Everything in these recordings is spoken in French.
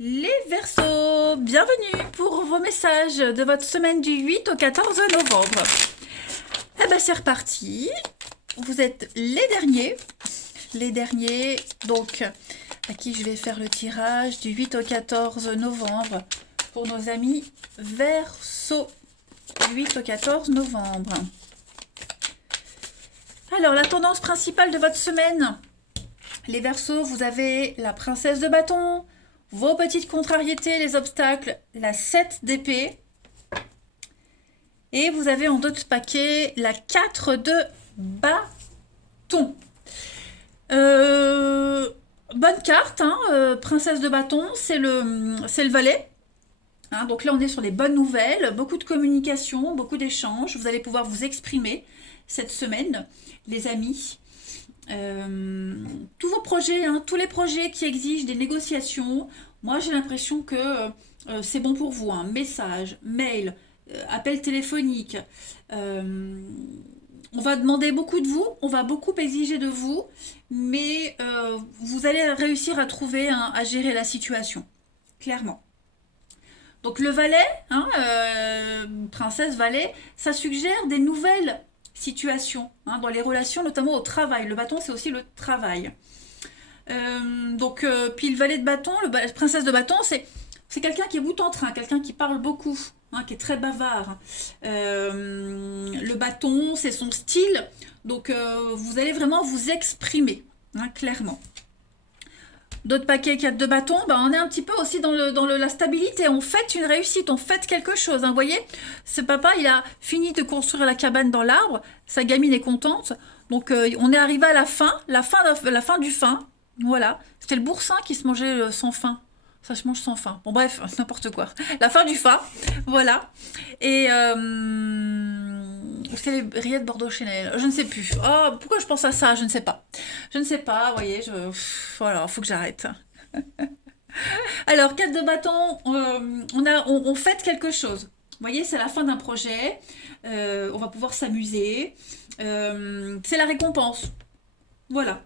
Les Verseaux, bienvenue pour vos messages de votre semaine du 8 au 14 novembre. Eh ben c'est reparti. Vous êtes les derniers. Les derniers, donc à qui je vais faire le tirage du 8 au 14 novembre pour nos amis Verseaux. Du 8 au 14 novembre. Alors la tendance principale de votre semaine. Les Verseaux, vous avez la princesse de bâton, vos petites contrariétés, les obstacles, la 7 d'épée. Et vous avez en d'autres paquets la 4 de bâton. Bonne carte, hein, princesse de bâton, c'est le valet. Hein, donc là, on est sur les bonnes nouvelles, beaucoup de communication, beaucoup d'échanges. Vous allez pouvoir vous exprimer cette semaine, les amis. Tous vos projets, hein, tous les projets qui exigent des négociations, moi j'ai l'impression que c'est bon pour vous. Hein. Message, mail, appel téléphonique. On va demander beaucoup de vous, on va beaucoup exiger de vous, mais vous allez réussir à trouver, hein, à gérer la situation, clairement. Donc le valet, hein, princesse valet, ça suggère des nouvelles situations hein, dans les relations, notamment au travail. Le bâton, c'est aussi le travail. Puis le valet de bâton, la princesse de bâton, c'est quelqu'un qui est bout en train, quelqu'un qui parle beaucoup, hein, qui est très bavard. Le bâton, c'est son style, donc vous allez vraiment vous exprimer, hein, clairement. D'autres paquets 4 de bâton, ben on est un petit peu aussi dans la stabilité. On fête une réussite, on fête quelque chose. Hein, vous voyez, ce papa, il a fini de construire la cabane dans l'arbre. Sa gamine est contente. Donc, on est arrivé à la fin du fin. Voilà. C'était le boursin qui se mangeait sans faim. Ça se mange sans faim. Bon, bref, n'importe quoi. La fin du fin. Voilà. Et c'est les rillettes Bordeaux Chanel. Je ne sais plus. Oh, pourquoi je pense à ça? Je ne sais pas. Je ne sais pas. Vous voyez, voilà, faut que j'arrête. Alors, 4 de bâton, on fête quelque chose. Vous voyez, c'est la fin d'un projet. On va pouvoir s'amuser. C'est la récompense. Voilà.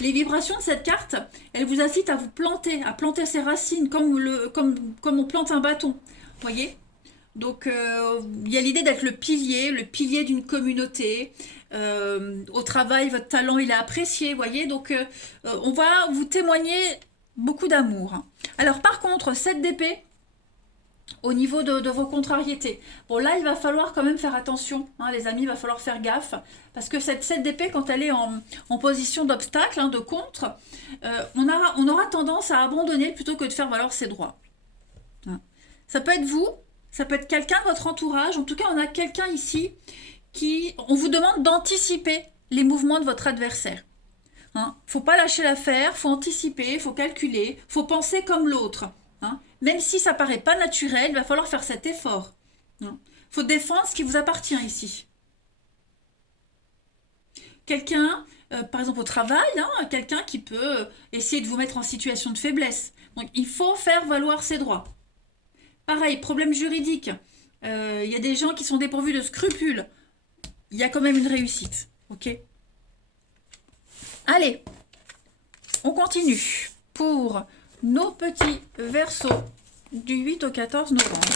Les vibrations de cette carte, elles vous incitent à vous planter, à planter ses racines comme on plante un bâton. Vous voyez? Donc, il y a l'idée d'être le pilier d'une communauté. Au travail, votre talent, il est apprécié, vous voyez. Donc, on va vous témoigner beaucoup d'amour. Alors, par contre, cette d'épée, au niveau de vos contrariétés. Bon, là, il va falloir quand même faire attention, hein, les amis, il va falloir faire gaffe, parce que cette 7 d'épée, quand elle est en position d'obstacle, hein, de contre, on aura tendance à abandonner plutôt que de faire valoir ses droits. Hein. Ça peut être vous, ça peut être quelqu'un de votre entourage, en tout cas, on a quelqu'un ici on vous demande d'anticiper les mouvements de votre adversaire. Hein. Faut pas lâcher l'affaire, faut anticiper, faut calculer, faut penser comme l'autre. Hein. Même si ça paraît pas naturel, il va falloir faire cet effort. Hein. Faut défendre ce qui vous appartient ici. Quelqu'un, par exemple au travail, hein, quelqu'un qui peut essayer de vous mettre en situation de faiblesse. Donc il faut faire valoir ses droits. Pareil, problème juridique. Il y a des gens qui sont dépourvus de scrupules. Il y a quand même une réussite. Ok. Allez, on continue pour nos petits Verseaux du 8 au 14 novembre.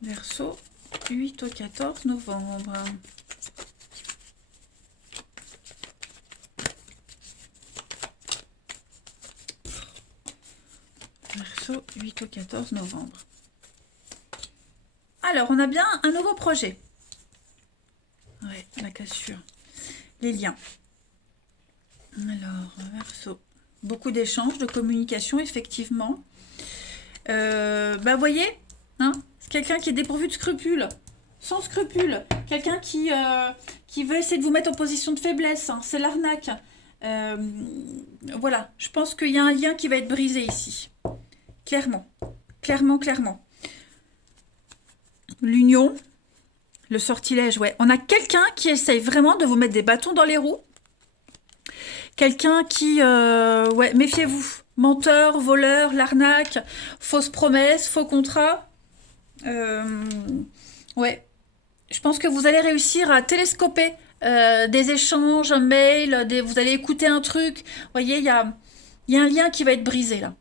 Verseau, 8 au 14 novembre. Verseau, 8 au 14 novembre. Alors, on a bien un nouveau projet. Ouais, la cassure. Les liens. Alors, Verseau. Beaucoup d'échanges, de communication, effectivement. Vous voyez, hein, c'est quelqu'un qui est dépourvu de scrupules, sans scrupules, quelqu'un qui veut essayer de vous mettre en position de faiblesse, hein, c'est l'arnaque. Voilà, je pense qu'il y a un lien qui va être brisé ici. Clairement, clairement, clairement. L'union, le sortilège, ouais. On a quelqu'un qui essaye vraiment de vous mettre des bâtons dans les roues. Quelqu'un qui... ouais, méfiez-vous. Menteur, voleur, l'arnaque, fausse promesse, faux contrat. Ouais. Je pense que vous allez réussir à télescoper des échanges, un mail, vous allez écouter un truc. Vous voyez, il y a Il y a un lien qui va être brisé là.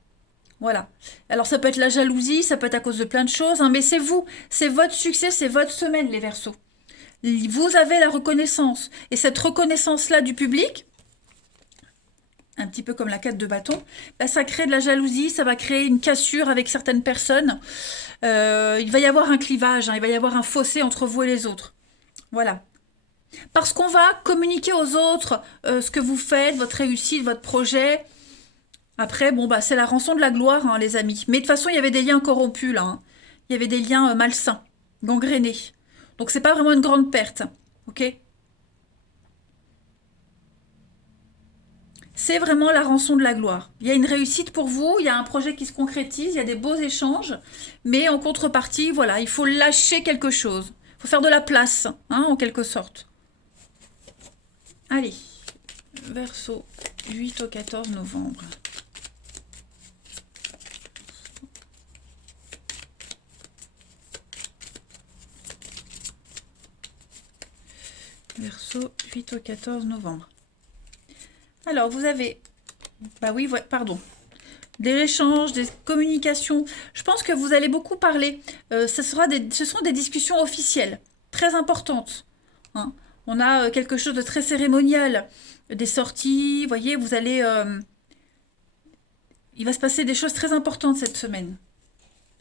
Voilà. Alors ça peut être la jalousie, ça peut être à cause de plein de choses, hein, mais c'est vous, c'est votre succès, c'est votre semaine, les Verseaux. Vous avez la reconnaissance. Et cette reconnaissance-là du public, un petit peu comme la 4 de bâton, bah, ça crée de la jalousie, ça va créer une cassure avec certaines personnes. Il va y avoir un clivage, hein, il va y avoir un fossé entre vous et les autres. Voilà. Parce qu'on va communiquer aux autres ce que vous faites, votre réussite, votre projet. Après, bon, bah, c'est la rançon de la gloire, hein, les amis. Mais de toute façon, il y avait des liens corrompus, là, hein. Il y avait des liens malsains, gangrénés. Donc, c'est pas vraiment une grande perte. Ok? C'est vraiment la rançon de la gloire. Il y a une réussite pour vous, il y a un projet qui se concrétise, il y a des beaux échanges, mais en contrepartie, voilà, il faut lâcher quelque chose. Il faut faire de la place, hein, en quelque sorte. Allez, Verseau, 8 au 14 novembre. Verseau, 8 au 14 novembre. Alors, vous avez... Bah oui, pardon. Des échanges, des communications. Je pense que vous allez beaucoup parler. Ce sont des discussions officielles, très importantes, hein. On a quelque chose de très cérémonial. Des sorties, vous voyez, vous allez... il va se passer des choses très importantes cette semaine.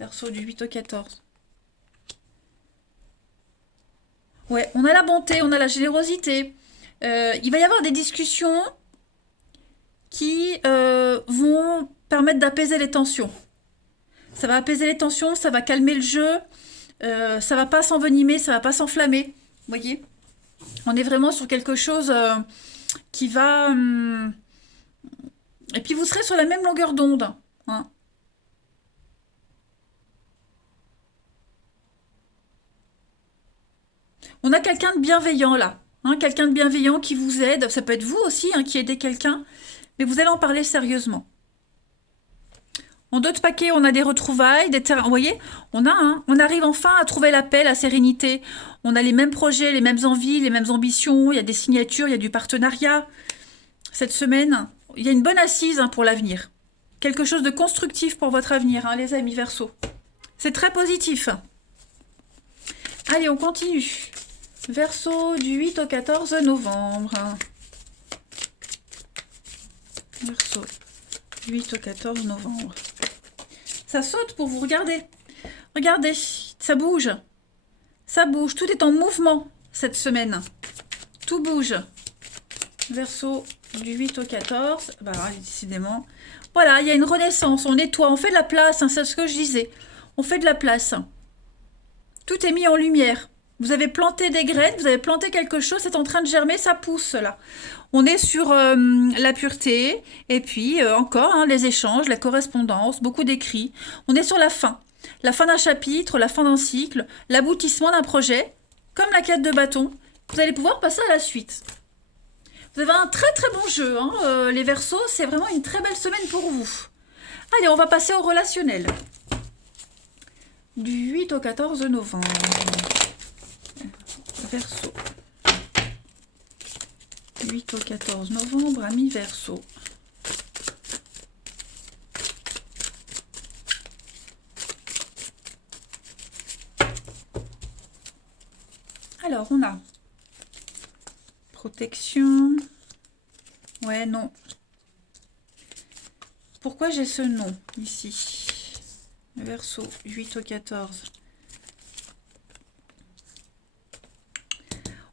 Verseau du 8 au 14. Ouais, on a la bonté, on a la générosité. Il va y avoir des discussions qui vont permettre d'apaiser les tensions. Ça va apaiser les tensions, ça va calmer le jeu, ça va pas s'envenimer, ça va pas s'enflammer. Vous voyez? On est vraiment sur quelque chose qui va... et puis vous serez sur la même longueur d'onde, hein. On a quelqu'un de bienveillant là, hein, quelqu'un de bienveillant qui vous aide. Ça peut être vous aussi, hein, qui aidez quelqu'un, mais vous allez en parler sérieusement. En d'autres paquets, on a des retrouvailles, des terrains. Vous voyez, on arrive enfin à trouver la paix, la sérénité. On a les mêmes projets, les mêmes envies, les mêmes ambitions. Il y a des signatures, il y a du partenariat. Cette semaine, il y a une bonne assise, hein, pour l'avenir. Quelque chose de constructif pour votre avenir, hein, les amis Verseau. C'est très positif. Allez, on continue. Verseau du 8 au 14 novembre. Verseau, 8 au 14 novembre. Ça saute pour vous, regardez. Regardez, ça bouge. Ça bouge, tout est en mouvement cette semaine. Tout bouge. Verseau du 8 au 14. Bah, décidément. Voilà, il y a une renaissance, on nettoie, on fait de la place, hein, c'est ce que je disais. On fait de la place. Tout est mis en lumière. Vous avez planté des graines, vous avez planté quelque chose, c'est en train de germer, ça pousse là. On est sur la pureté, et puis encore, hein, les échanges, la correspondance, beaucoup d'écrits. On est sur la fin d'un chapitre, la fin d'un cycle, l'aboutissement d'un projet, comme la 4 de bâton. Vous allez pouvoir passer à la suite. Vous avez un très très bon jeu, hein, les Verseaux, c'est vraiment une très belle semaine pour vous. Allez, on va passer au relationnel. Du 8 au 14 novembre. Verseau. 8 au 14 novembre, amis Verseau. Alors, on a protection. Ouais, non. Pourquoi j'ai ce nom ici? Verseau, 8 au 14.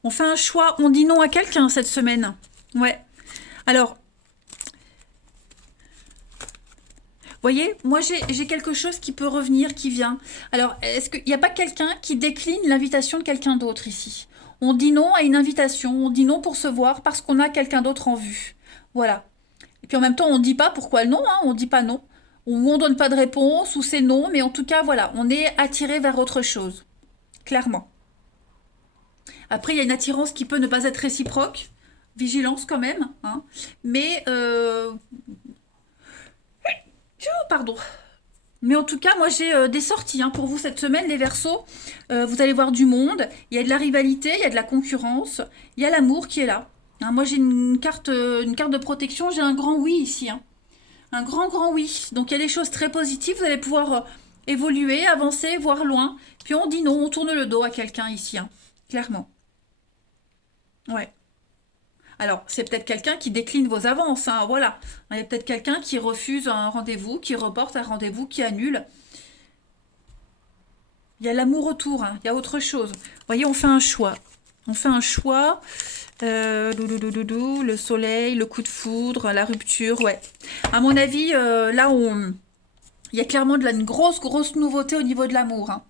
On fait un choix, on dit non à quelqu'un cette semaine. Ouais. Alors, voyez, moi j'ai quelque chose qui peut revenir, qui vient. Alors, est-ce qu'il n'y a pas quelqu'un qui décline l'invitation de quelqu'un d'autre ici? On dit non à une invitation, on dit non pour se voir parce qu'on a quelqu'un d'autre en vue. Voilà. Et puis en même temps, on ne dit pas pourquoi le non, hein, on ne dit pas non. Ou on ne donne pas de réponse, ou c'est non, mais en tout cas, voilà, on est attiré vers autre chose. Clairement. Après, il y a une attirance qui peut ne pas être réciproque. Vigilance quand même, hein. Mais, pardon. Mais en tout cas, moi j'ai des sorties, hein, pour vous cette semaine, les Verseaux. Vous allez voir du monde. Il y a de la rivalité, il y a de la concurrence. Il y a l'amour qui est là. Hein, moi j'ai une carte de protection. J'ai un grand oui ici, hein. Un grand, grand oui. Donc il y a des choses très positives. Vous allez pouvoir évoluer, avancer, voir loin. Puis on dit non, on tourne le dos à quelqu'un ici, hein. Clairement. Ouais. Alors, c'est peut-être quelqu'un qui décline vos avances, hein, voilà. Il y a peut-être quelqu'un qui refuse un rendez-vous, qui reporte un rendez-vous, qui annule. Il y a l'amour autour, hein, il y a autre chose. Vous voyez, on fait un choix. On fait un choix. Le soleil, le coup de foudre, la rupture, ouais. À mon avis, là, il y a clairement une grosse, grosse nouveauté au niveau de l'amour, hein.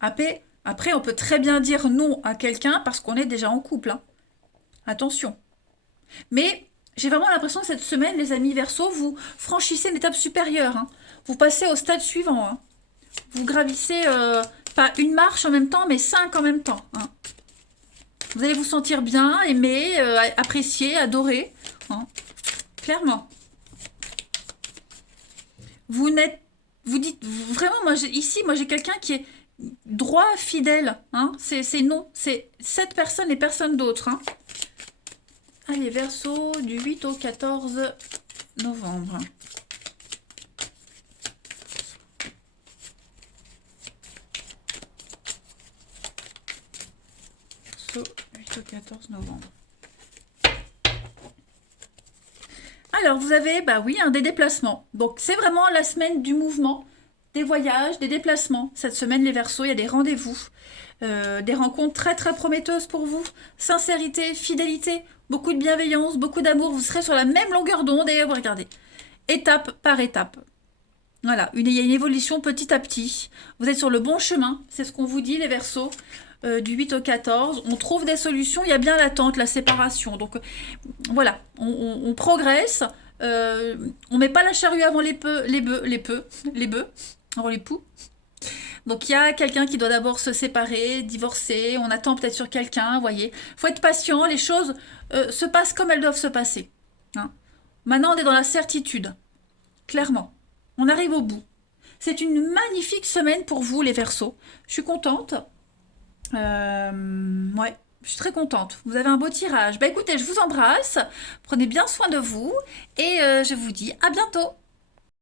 Après, on peut très bien dire non à quelqu'un parce qu'on est déjà en couple, hein. Attention. Mais j'ai vraiment l'impression que cette semaine, les amis Verseau, vous franchissez une étape supérieure, hein. Vous passez au stade suivant, hein. Vous gravissez pas une marche en même temps, mais cinq en même temps, hein. Vous allez vous sentir bien, aimé, apprécié, adoré, hein. Clairement. Vous n'êtes, vous dites vraiment, ici, moi j'ai quelqu'un qui est droit, fidèle, hein. C'est non, c'est cette personne et personne d'autre, hein. Allez, Verseau, du 8 au 14 novembre. Verseau, 8 au 14 novembre. Alors, vous avez, bah oui, des déplacements. Donc, c'est vraiment la semaine du mouvement, des voyages, des déplacements. Cette semaine, les Verseaux, il y a des rendez-vous, des rencontres très, très prometteuses pour vous. Sincérité, fidélité, beaucoup de bienveillance, beaucoup d'amour. Vous serez sur la même longueur d'onde et regardez, étape par étape. Voilà, il y a une évolution petit à petit. Vous êtes sur le bon chemin, c'est ce qu'on vous dit, les Verseaux. Du 8 au 14, on trouve des solutions, il y a bien l'attente, la séparation. Donc voilà, on progresse, on met pas la charrue avant les bœufs, avant les poux. Donc il y a quelqu'un qui doit d'abord se séparer, divorcer, on attend peut-être sur quelqu'un, vous voyez. Faut être patient, les choses se passent comme elles doivent se passer, hein. Maintenant on est dans la certitude, clairement. On arrive au bout. C'est une magnifique semaine pour vous les Verseaux. Je suis contente. Ouais, je suis très contente. Vous avez un beau tirage. Bah écoutez, je vous embrasse. Prenez bien soin de vous et je vous dis à bientôt.